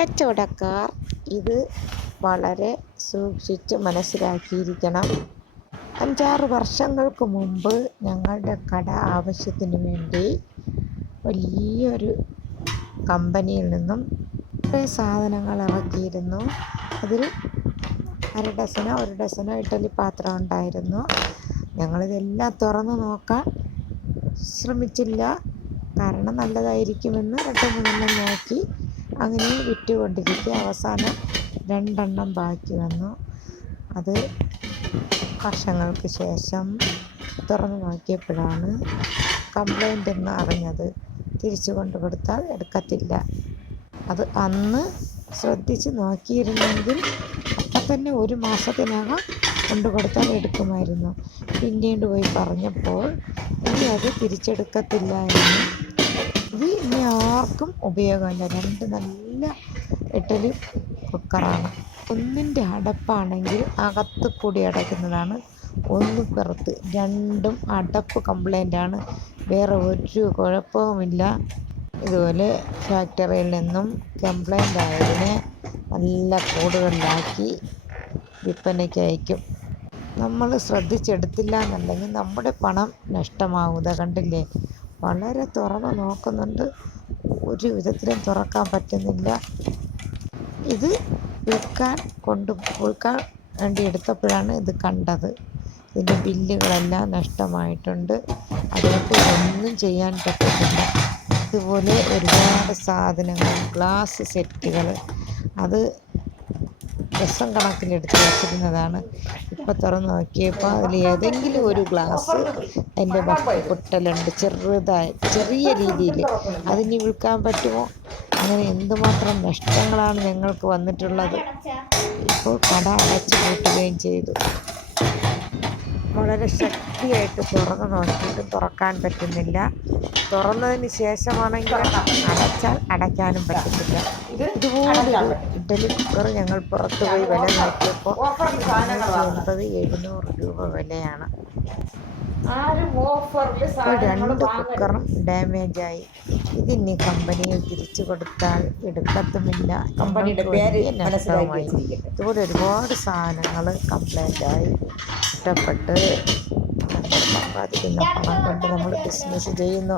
കച്ചവടക്കാർ ഇത് വളരെ സൂക്ഷിച്ച് മനസ്സിലാക്കിയിരിക്കണം. 5-6 വർഷങ്ങൾക്ക് മുമ്പ് ഞങ്ങളുടെ കട ആവശ്യത്തിന് വേണ്ടി വലിയൊരു കമ്പനിയിൽ നിന്നും കുറേ സാധനങ്ങൾ ഇറക്കിയിരുന്നു. അതിൽ ഒരു ഡസനോ ഇഡ്ഡലി പാത്രം ഉണ്ടായിരുന്നു. ഞങ്ങളിതെല്ലാം തുറന്നു നോക്കാൻ ശ്രമിച്ചില്ല, കാരണം നല്ലതായിരിക്കുമെന്ന് 2-3 നോക്കി. അങ്ങനെ വിറ്റുകൊണ്ടിരിക്കുക. അവസാനം 2 ബാക്കി വന്നു. അത് വർഷങ്ങൾക്ക് ശേഷം തുറന്നു നോക്കിയപ്പോഴാണ് കംപ്ലൈൻ്റ് എന്ന് അറിഞ്ഞത്. തിരിച്ചു കൊണ്ടു കൊടുത്താൽ എടുക്കത്തില്ല. അത് അന്ന് ശ്രദ്ധിച്ച് നോക്കിയിരുന്നെങ്കിൽ അപ്പം തന്നെ 1 മാസത്തിനകം കൊണ്ടു കൊടുത്താൽ എടുക്കുമായിരുന്നു. പിന്നീട് പോയി പറഞ്ഞപ്പോൾ ഇനി അത് തിരിച്ചെടുക്കത്തില്ല എന്ന്. ഇത് ഇനി ആർക്കും ഉപയോഗമില്ല. 2 നല്ല ഇഡ്ഡലി കുക്കറാണ്. ഒന്നിൻ്റെ അടപ്പാണെങ്കിൽ അകത്ത് കൂടി അടയ്ക്കുന്നതാണ്, ഒന്ന് പുറത്ത്. 2ഉം അടപ്പ് കംപ്ലൈൻ്റാണ്, വേറെ ഒരു കുഴപ്പവുമില്ല. ഇതുപോലെ ഫാക്ടറിയിൽ നിന്നും കംപ്ലൈൻ്റ് ആയതിനെ നല്ല കൂടുകളിലാക്കി വിൽപ്പനയ്ക്ക് അയക്കും. നമ്മൾ ശ്രദ്ധിച്ചെടുത്തില്ല എന്നുണ്ടെങ്കിൽ നമ്മുടെ പണം നഷ്ടമാവുക. കണ്ടില്ലേ, വളരെ തുറന്ന് നോക്കുന്നുണ്ട്, ഒരു വിധത്തിലും തുറക്കാൻ പറ്റുന്നില്ല. ഇത് വിൽക്കാൻ വേണ്ടി എടുത്തപ്പോഴാണ് ഇത് കണ്ടത്. ഇതിൻ്റെ ബില്ലുകളെല്ലാം നഷ്ടമായിട്ടുണ്ട്. അതുകൊണ്ട് ഒന്നും ചെയ്യാൻ പറ്റത്തില്ല. ഇതുപോലെ ഒരുപാട് സാധനങ്ങൾ, ഗ്ലാസ് സെറ്റുകൾ, അത് ഡസൻ കണക്കിലെടുത്ത് വച്ചിരുന്നതാണ്. ഇപ്പം തുറന്ന് നോക്കിയപ്പോൾ അതിൽ ഏതെങ്കിലും ഒരു ഗ്ലാസ് അതിൻ്റെ പൊട്ടലുണ്ട്, ചെറിയ രീതിയിൽ. അതിനി വിൽക്കാൻ പറ്റുമോ? അങ്ങനെ എന്തുമാത്രം നഷ്ടങ്ങളാണ് ഞങ്ങൾക്ക് വന്നിട്ടുള്ളത്. ഇപ്പോൾ കട അടച്ചു പൂട്ടുകയും ചെയ്തു. വളരെ ശക്തിയായിട്ട് തുറന്ന് നോക്കിയിട്ടും തുറക്കാൻ പറ്റുന്നില്ല. തുറന്നതിന് ശേഷമാണെങ്കിൽ അടച്ചാൽ അടയ്ക്കാനും പറ്റത്തില്ല. ഇതുപോലൊരു ഇഡ്ഡലി കുക്കർ ഞങ്ങൾ പുറത്തു പോയി വില നോക്കിയപ്പോൾ 580-700 രൂപ വിലയാണ്. ഇപ്പോൾ 2 കുക്കറും ഡാമേജായി. ഇതിനി കമ്പനിയിൽ തിരിച്ചു കൊടുത്താൽ എടുക്കത്തുമില്ല. കമ്പനിയുടെ പേര് നഷ്ടമായി. ഇതുപോലെ ഒരുപാട് സാധനങ്ങൾ കംപ്ലൈൻ്റായി ഇഷ്ടപ്പെട്ട് സമ്പാദിക്കുന്ന പണം കൊണ്ട് നമ്മൾ ബിസിനസ് ചെയ്യുന്നു.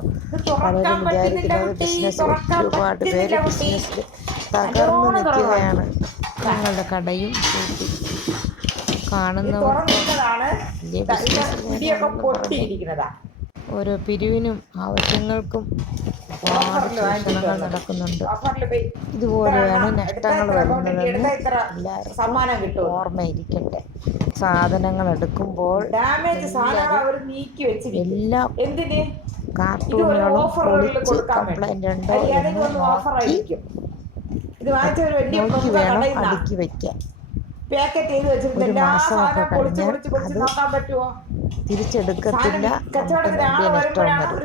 പലരും വിചാരിക്കുന്നത് ബിസിനസ്, ഒരുപാട് പേര് ബിസിനസ്സിൽ തകർന്നു നിൽക്കുകയാണ്. ഞങ്ങളുടെ കടയും പൂട്ടി. കാണുന്നവർക്ക് വലിയ ബിസിനസ്, ഓരോ പിരിവിനും ആവശ്യങ്ങൾക്കും ഒരുപാട് ചൂഷണങ്ങൾ നടക്കുന്നുണ്ട്. ഇതുപോലെയാണ് നഷ്ടങ്ങൾ വരുന്നതെന്ന് എല്ലാവർക്കും ഓർമ്മയിരിക്കട്ടെ. സാധനങ്ങൾ എടുക്കുമ്പോൾ എല്ലാ കാർട്ടൂണുകളും പൊളിച്ച് കംപ്ലൈൻ്റ് ഉണ്ടോ എന്ന് നോക്കി വേണം അടുക്കി വയ്ക്കാൻ. 1 മാസമൊക്കെ കഴിഞ്ഞാൽ അത് തിരിച്ചെടുക്കത്തില്ല. നമുക്ക് വലിയ നഷ്ടം വരും.